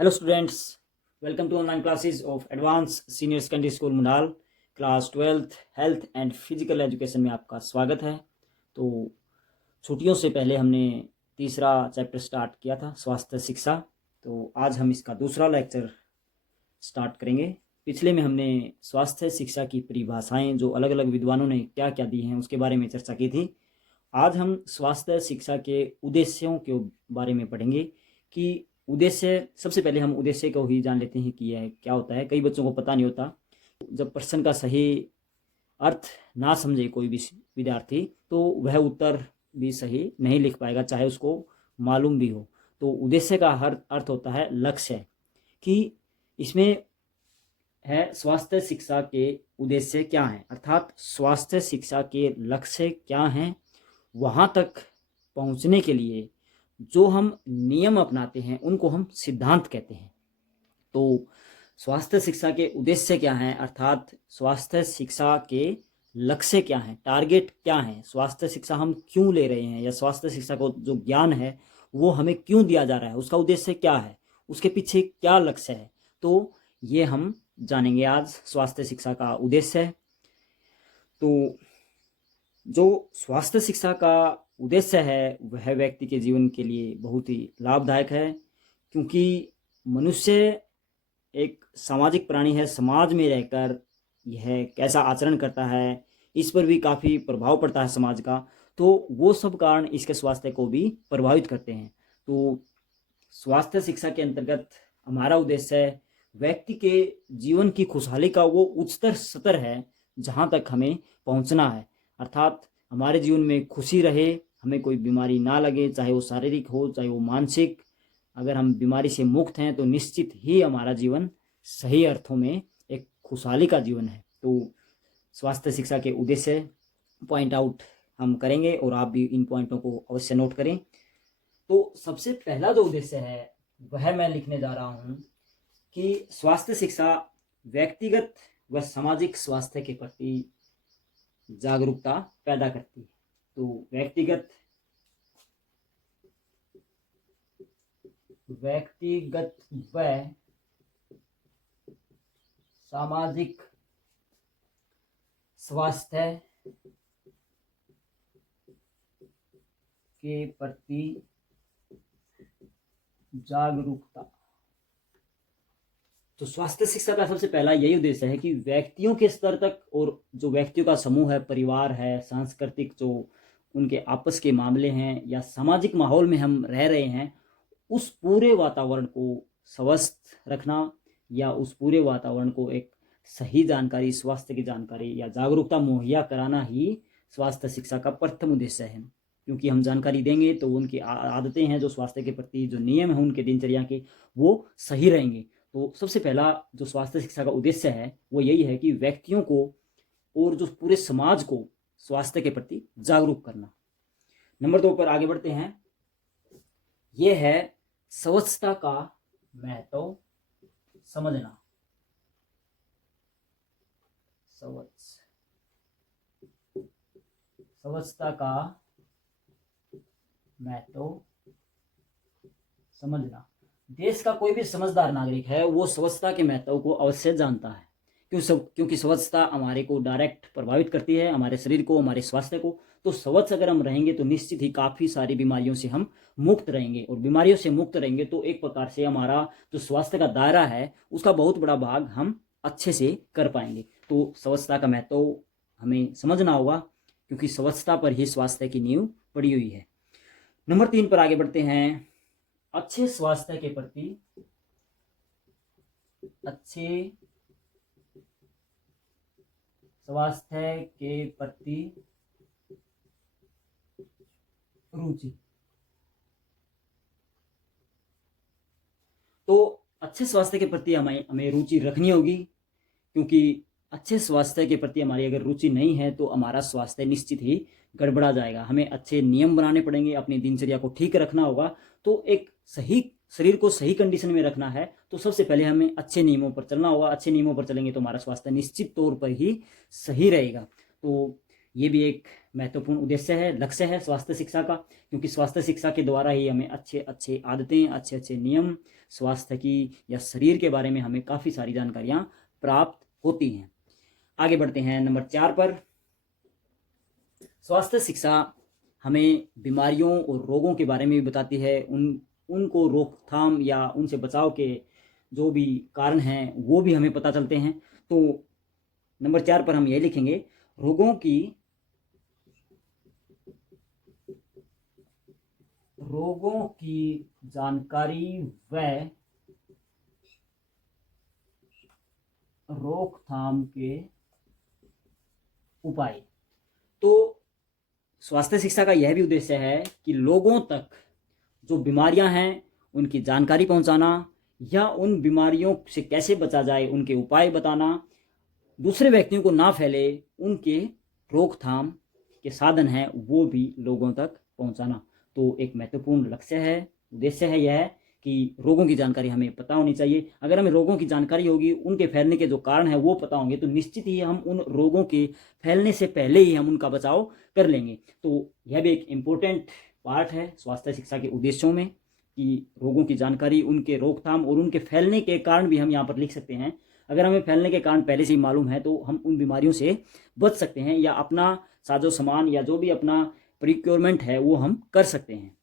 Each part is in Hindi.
Hello students, welcome to online classes of Advanced Senior Secondary School Munal class 12th health and physical education में आपका स्वागत है। तो छुट्टियों से पहले हमने तीसरा चैप्टर स्टार्ट किया था, स्वास्थ्य शिक्षा। तो आज हम इसका दूसरा लेक्चर स्टार्ट करेंगे। पिछले में हमने स्वास्थ्य शिक्षा की परिभाषाएं जो अलग अलग विद्वानों ने क्या क्या दी हैं उसके बारे में चर्चा की थी। आज हम स्वास्थ्य शिक्षा के उद्देश्यों के बारे में पढ़ेंगे कि उद्देश्य, सबसे पहले हम उद्देश्य को ही जान लेते हैं कि यह क्या होता है। कई बच्चों को पता नहीं होता। जब प्रश्न का सही अर्थ ना समझे कोई भी विद्यार्थी तो वह उत्तर भी सही नहीं लिख पाएगा, चाहे उसको मालूम भी हो। तो उद्देश्य का हर अर्थ होता है लक्ष्य, कि इसमें है स्वास्थ्य शिक्षा के उद्देश्य क्या हैं, अर्थात स्वास्थ्य शिक्षा के लक्ष्य क्या हैं। वहाँ तक पहुँचने के लिए जो हम नियम अपनाते हैं उनको हम सिद्धांत कहते हैं। तो स्वास्थ्य शिक्षा के उद्देश्य क्या हैं, अर्थात स्वास्थ्य शिक्षा के लक्ष्य क्या हैं, टारगेट क्या हैं, स्वास्थ्य शिक्षा हम क्यों ले रहे हैं, या स्वास्थ्य शिक्षा को जो ज्ञान है वो हमें क्यों दिया जा रहा है, उसका उद्देश्य क्या है, उसके पीछे क्या लक्ष्य है। तो ये हम जानेंगे आज, स्वास्थ्य शिक्षा का उद्देश्य। तो जो स्वास्थ्य शिक्षा का उद्देश्य है वह व्यक्ति के जीवन के लिए बहुत ही लाभदायक है, क्योंकि मनुष्य एक सामाजिक प्राणी है। समाज में रहकर यह कैसा आचरण करता है इस पर भी काफ़ी प्रभाव पड़ता है समाज का। तो वो सब कारण इसके स्वास्थ्य को भी प्रभावित करते हैं। तो स्वास्थ्य शिक्षा के अंतर्गत हमारा उद्देश्य व्यक्ति के जीवन की खुशहाली का वो उच्चतर स्तर है जहाँ तक हमें पहुँचना है, अर्थात हमारे जीवन में खुशी रहे, हमें कोई बीमारी ना लगे, चाहे वो शारीरिक हो चाहे वो मानसिक। अगर हम बीमारी से मुक्त हैं तो निश्चित ही हमारा जीवन सही अर्थों में एक खुशहाली का जीवन है। तो स्वास्थ्य शिक्षा के उद्देश्य पॉइंट आउट हम करेंगे और आप भी इन पॉइंटों को अवश्य नोट करें। तो सबसे पहला जो उद्देश्य है वह मैं लिखने जा रहा हूँ कि स्वास्थ्य शिक्षा व्यक्तिगत व सामाजिक स्वास्थ्य के प्रति जागरूकता पैदा करती है। तो व्यक्तिगत व सामाजिक स्वास्थ्य के प्रति जागरूकता। तो स्वास्थ्य शिक्षा का सबसे पहला यही उद्देश्य है कि व्यक्तियों के स्तर तक और जो व्यक्तियों का समूह है, परिवार है, सांस्कृतिक जो उनके आपस के मामले हैं या सामाजिक माहौल में हम रह रहे हैं, उस पूरे वातावरण को स्वस्थ रखना या उस पूरे वातावरण को एक सही जानकारी, स्वास्थ्य की जानकारी या जागरूकता मुहैया कराना ही स्वास्थ्य शिक्षा का प्रथम उद्देश्य है। क्योंकि हम जानकारी देंगे तो उनकी आदतें हैं जो स्वास्थ्य के प्रति, जो नियम हैं उनके दिनचर्या के, वो सही रहेंगे। तो सबसे पहला जो स्वास्थ्य शिक्षा का उद्देश्य है वो यही है कि व्यक्तियों को और जो पूरे समाज को स्वास्थ्य के प्रति जागरूक करना। नंबर 2 पर आगे बढ़ते हैं। यह है स्वच्छता का महत्व समझना। स्वच्छता का महत्व समझना। देश का कोई भी समझदार नागरिक है वो स्वच्छता के महत्व को अवश्य जानता है, क्योंकि स्वच्छता हमारे को डायरेक्ट प्रभावित करती है, हमारे शरीर को, हमारे स्वास्थ्य को। तो स्वच्छ अगर हम रहेंगे तो निश्चित ही काफ़ी सारी बीमारियों से हम मुक्त रहेंगे, और बीमारियों से मुक्त रहेंगे तो एक प्रकार से हमारा जो स्वास्थ्य का दायरा है उसका बहुत बड़ा भाग हम अच्छे से कर पाएंगे। तो स्वच्छता का महत्व हमें समझना होगा, क्योंकि स्वच्छता पर ही स्वास्थ्य की नींव पड़ी हुई है। नंबर 3 पर आगे बढ़ते हैं। अच्छे स्वास्थ्य के प्रति रुचि। तो अच्छे स्वास्थ्य के प्रति हमें रुचि रखनी होगी, क्योंकि अच्छे स्वास्थ्य के प्रति हमारी अगर रुचि नहीं है तो हमारा स्वास्थ्य निश्चित ही गड़बड़ा जाएगा। हमें अच्छे नियम बनाने पड़ेंगे, अपनी दिनचर्या को ठीक रखना होगा। तो एक सही शरीर को सही कंडीशन में रखना है तो सबसे पहले हमें अच्छे नियमों पर चलना होगा। अच्छे नियमों पर चलेंगे तो हमारा स्वास्थ्य निश्चित तौर पर ही सही रहेगा। तो ये भी एक महत्वपूर्ण उद्देश्य है, लक्ष्य है स्वास्थ्य शिक्षा का, क्योंकि स्वास्थ्य शिक्षा के द्वारा ही हमें अच्छे अच्छे आदतें, अच्छे अच्छे नियम स्वास्थ्य की या शरीर के बारे में हमें काफ़ी सारी जानकारियाँ प्राप्त होती हैं। आगे बढ़ते हैं नंबर 4 पर। स्वास्थ्य शिक्षा हमें बीमारियों और रोगों के बारे में भी बताती है, उनको रोकथाम या उनसे बचाव के जो भी कारण हैं वो भी हमें पता चलते हैं। तो नंबर 4 पर हम ये लिखेंगे, रोगों की जानकारी व रोकथाम के उपाय। तो स्वास्थ्य शिक्षा का यह भी उद्देश्य है कि लोगों तक जो बीमारियां हैं उनकी जानकारी पहुंचाना या उन बीमारियों से कैसे बचा जाए उनके उपाय बताना, दूसरे व्यक्तियों को ना फैले उनके रोकथाम के साधन हैं वो भी लोगों तक पहुंचाना। तो एक महत्वपूर्ण लक्ष्य है, उद्देश्य है यह कि रोगों की जानकारी हमें पता होनी चाहिए। अगर हमें रोगों की जानकारी होगी, उनके फैलने के जो कारण हैं वो पता होंगे, तो निश्चित ही हम उन रोगों के फैलने से पहले ही हम उनका बचाव कर लेंगे। तो यह भी एक इम्पोर्टेंट पार्ट है स्वास्थ्य शिक्षा के उद्देश्यों में कि रोगों की जानकारी, उनके रोकथाम और उनके फैलने के कारण भी हम यहाँ पर लिख सकते हैं। अगर हमें फैलने के कारण पहले से ही मालूम है तो हम उन बीमारियों से बच सकते हैं या अपना साजो सामान या जो भी अपना प्रिक्योरमेंट है वो हम कर सकते हैं।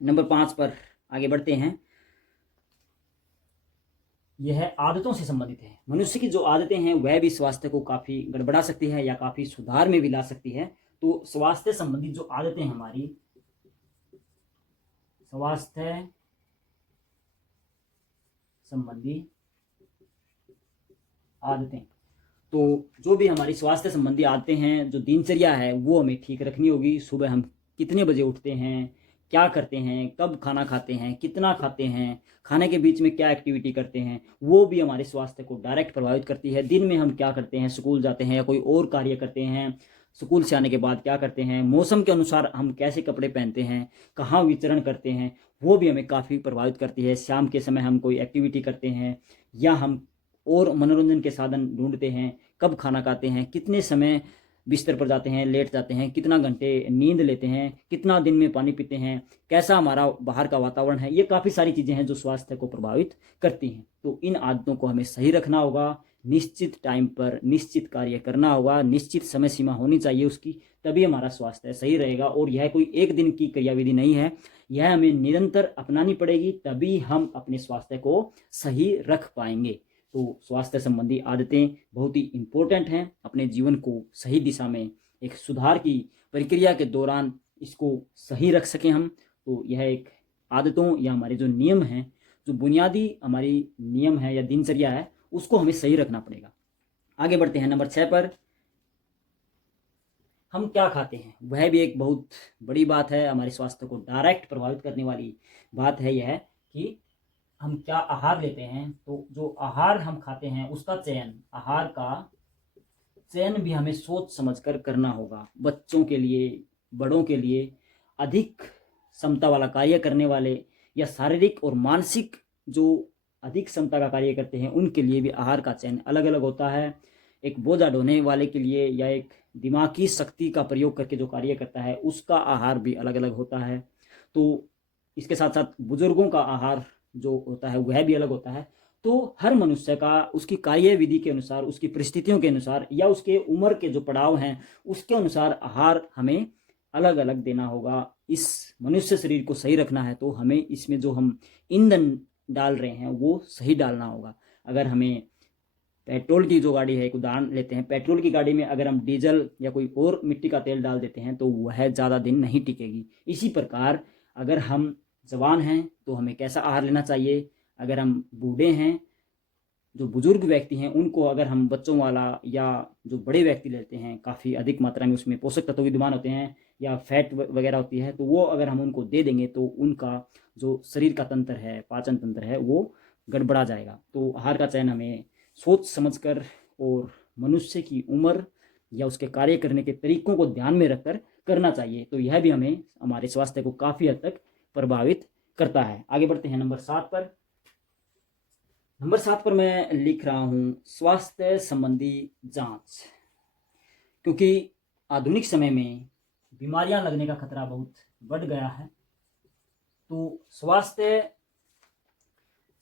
नंबर 5 पर आगे बढ़ते हैं। यह आदतों से संबंधित है। मनुष्य की जो आदतें हैं वह भी स्वास्थ्य को काफ़ी गड़बड़ा सकती है या काफ़ी सुधार में भी ला सकती है। तो स्वास्थ्य संबंधित जो आदतें हैं हमारी, स्वास्थ्य संबंधी आदतें, तो जो भी हमारी स्वास्थ्य संबंधी आदतें हैं, जो दिनचर्या है वो हमें ठीक रखनी होगी। सुबह हम कितने बजे उठते हैं, क्या करते हैं, कब खाना खाते हैं, कितना खाते हैं, खाने के बीच में क्या एक्टिविटी करते हैं, वो भी हमारे स्वास्थ्य को डायरेक्ट प्रभावित करती है। दिन में हम क्या करते हैं, स्कूल जाते हैं या कोई और कार्य करते हैं, स्कूल से आने के बाद क्या करते हैं, मौसम के अनुसार हम कैसे कपड़े पहनते हैं, कहाँ विचरण करते हैं, वो भी हमें काफ़ी प्रभावित करती है। शाम के समय हम कोई एक्टिविटी करते हैं या हम और मनोरंजन के साधन ढूंढते हैं, कब खाना खाते हैं, कितने समय बिस्तर पर जाते हैं, लेट जाते हैं, कितना घंटे नींद लेते हैं, कितना दिन में पानी पीते हैं, कैसा हमारा बाहर का वातावरण है, ये काफ़ी सारी चीज़ें हैं जो स्वास्थ्य को प्रभावित करती हैं। तो इन आदतों को हमें सही रखना होगा, निश्चित टाइम पर निश्चित कार्य करना होगा, निश्चित समय सीमा होनी चाहिए उसकी, तभी हमारा स्वास्थ्य सही रहेगा। और यह कोई एक दिन की क्रियाविधि नहीं है, यह हमें निरंतर अपनानी पड़ेगी, तभी हम अपने स्वास्थ्य को सही रख पाएंगे। तो स्वास्थ्य संबंधी आदतें बहुत ही इम्पोर्टेंट हैं। अपने जीवन को सही दिशा में एक सुधार की प्रक्रिया के दौरान इसको सही रख सकें हम, तो यह एक आदतों या हमारे जो नियम हैं, जो बुनियादी हमारी नियम है या दिनचर्या है, उसको हमें सही रखना पड़ेगा। आगे बढ़ते हैं नंबर 6 पर। हम क्या खाते हैं वह भी एक बहुत बड़ी बात है, हमारे स्वास्थ्य को डायरेक्ट प्रभावित करने वाली बात है यह कि हम क्या आहार लेते हैं। तो जो आहार हम खाते हैं उसका चयन, आहार का चयन भी हमें सोच समझकर करना होगा। बच्चों के लिए, बड़ों के लिए, अधिक क्षमता वाला कार्य करने वाले या शारीरिक और मानसिक जो अधिक क्षमता का कार्य करते हैं उनके लिए भी आहार का चयन अलग अलग होता है। एक बोझा ढोने वाले के लिए या एक दिमागी शक्ति का प्रयोग करके जो कार्य करता है उसका आहार भी अलग अलग होता है। तो इसके साथ साथ बुजुर्गों का आहार जो होता है वह भी अलग होता है। तो हर मनुष्य का उसकी कार्य विधि के अनुसार, उसकी परिस्थितियों के अनुसार या उसके उम्र के जो पड़ाव हैं उसके अनुसार आहार हमें अलग अलग देना होगा। इस मनुष्य शरीर को सही रखना है तो हमें इसमें जो हम ईंधन डाल रहे हैं वो सही डालना होगा। अगर हमें पेट्रोल की जो गाड़ी है, एक उदाहरण लेते हैं, पेट्रोल की गाड़ी में अगर हम डीजल या कोई और मिट्टी का तेल डाल देते हैं तो वह ज़्यादा दिन नहीं टिकेगी। इसी प्रकार अगर हम जवान हैं तो हमें कैसा आहार लेना चाहिए, अगर हम बूढ़े हैं, जो बुजुर्ग व्यक्ति हैं, उनको अगर हम बच्चों वाला या जो बड़े व्यक्ति लेते हैं काफ़ी अधिक मात्रा में उसमें पोषक तत्व विद्यमान होते हैं या फैट वगैरह होती है, तो वो अगर हम उनको दे देंगे तो उनका जो शरीर का तंत्र है, पाचन तंत्र है, वो गड़बड़ा जाएगा। तो आहार का चयन हमें सोच समझकर और मनुष्य की उम्र या उसके कार्य करने के तरीकों को ध्यान में रखकर करना चाहिए। तो यह भी हमें हमारे स्वास्थ्य को काफ़ी हद तक प्रभावित करता है। आगे बढ़ते हैं नंबर 7 पर। नंबर 7 पर मैं लिख रहा हूँ स्वास्थ्य संबंधी जांच, क्योंकि आधुनिक समय में बीमारियां लगने का खतरा बहुत बढ़ गया है। तो स्वास्थ्य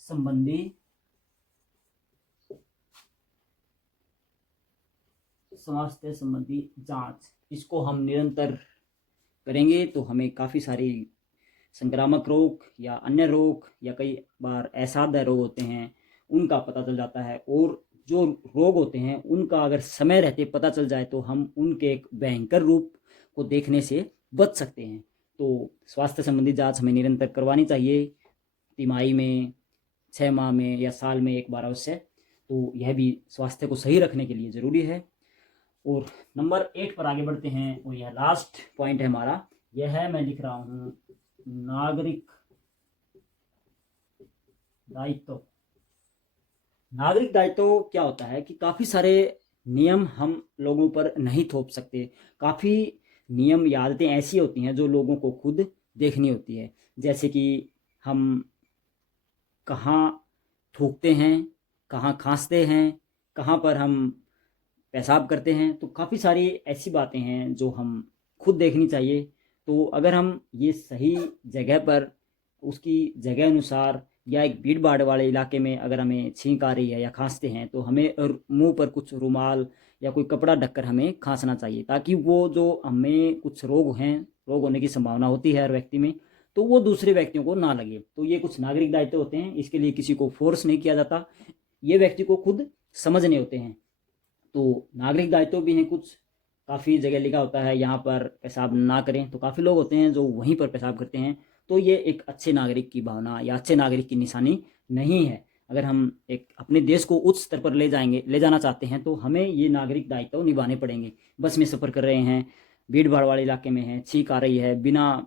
संबंधी स्वास्थ्य संबंधी जांच, इसको हम निरंतर करेंगे तो हमें काफ़ी सारी संक्रामक रोग या अन्य रोग या कई बार असाध्य रोग होते हैं उनका पता चल जाता है। और जो रोग होते हैं उनका अगर समय रहते पता चल जाए तो हम उनके एक भयंकर रूप को देखने से बच सकते हैं। तो स्वास्थ्य संबंधी जांच हमें निरंतर करवानी चाहिए, तिमाही में, 6 माह में या साल में एक बार अवश्य। तो यह भी स्वास्थ्य को सही रखने के लिए ज़रूरी है। और नंबर 8 पर आगे बढ़ते हैं और यह लास्ट पॉइंट है हमारा, यह है, मैं लिख रहा हूँ, नागरिक दायित्व। नागरिक दायित्व क्या होता है कि काफ़ी सारे नियम हम लोगों पर नहीं थोप सकते। काफ़ी नियम या आदतें ऐसी होती हैं जो लोगों को खुद देखनी होती है, जैसे कि हम कहाँ थूकते हैं, कहाँ खांसते हैं, कहाँ पर हम पेशाब करते हैं। तो काफ़ी सारी ऐसी बातें हैं जो हम खुद देखनी चाहिए। तो अगर हम ये सही जगह पर उसकी जगह अनुसार या एक भीड़ भाड़ वाले इलाके में अगर हमें छींक आ रही है या खांसते हैं तो हमें मुंह पर कुछ रुमाल या कोई कपड़ा ढककर हमें खांसना चाहिए, ताकि वो जो हमें कुछ रोग हैं, रोग होने की संभावना होती है हर व्यक्ति में, तो वो दूसरे व्यक्तियों को ना लगे। तो ये कुछ नागरिक दायित्व होते हैं, इसके लिए किसी को फोर्स नहीं किया जाता, ये व्यक्ति को खुद समझने होते हैं। तो नागरिक दायित्व भी हैं कुछ, काफ़ी जगह लिखा होता है यहाँ पर पेशाब ना करें, तो काफ़ी लोग होते हैं जो वहीं पर पेशाब करते हैं। तो ये एक अच्छे नागरिक की भावना या अच्छे नागरिक की निशानी नहीं है। अगर हम एक अपने देश को उच्च स्तर पर ले जाना चाहते हैं तो हमें ये नागरिक दायित्व निभाने पड़ेंगे। बस में सफ़र कर रहे हैं, भीड़ भाड़ वाले इलाके में हैं, छींक आ रही है, बिना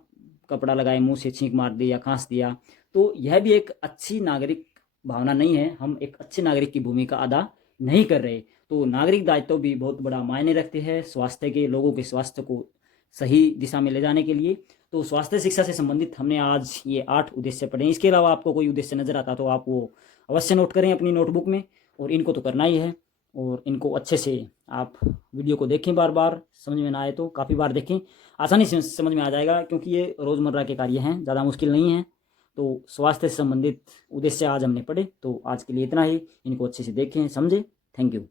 कपड़ा लगाए मुँह से छींक मार दी या खांस दिया, तो यह भी एक अच्छी नागरिक भावना नहीं है। हम एक अच्छे नागरिक की भूमिका अदा नहीं कर रहे। तो नागरिक दायित्व भी बहुत बड़ा मायने रखते हैं स्वास्थ्य के, लोगों के स्वास्थ्य को सही दिशा में ले जाने के लिए। तो स्वास्थ्य शिक्षा से संबंधित हमने आज ये 8 उद्देश्य पढ़े। इसके अलावा आपको कोई उद्देश्य नज़र आता तो आप वो अवश्य नोट करें अपनी नोटबुक में, और इनको तो करना ही है। और इनको अच्छे से आप वीडियो को देखें, बार बार, समझ में ना आए तो काफ़ी बार देखें, आसानी से समझ में आ जाएगा, क्योंकि ये रोज़मर्रा के कार्य हैं, ज़्यादा मुश्किल नहीं है। तो स्वास्थ्य से संबंधित उद्देश्य आज हमने पढ़े, तो आज के लिए इतना ही। इनको अच्छे से देखें, समझें। Thank you.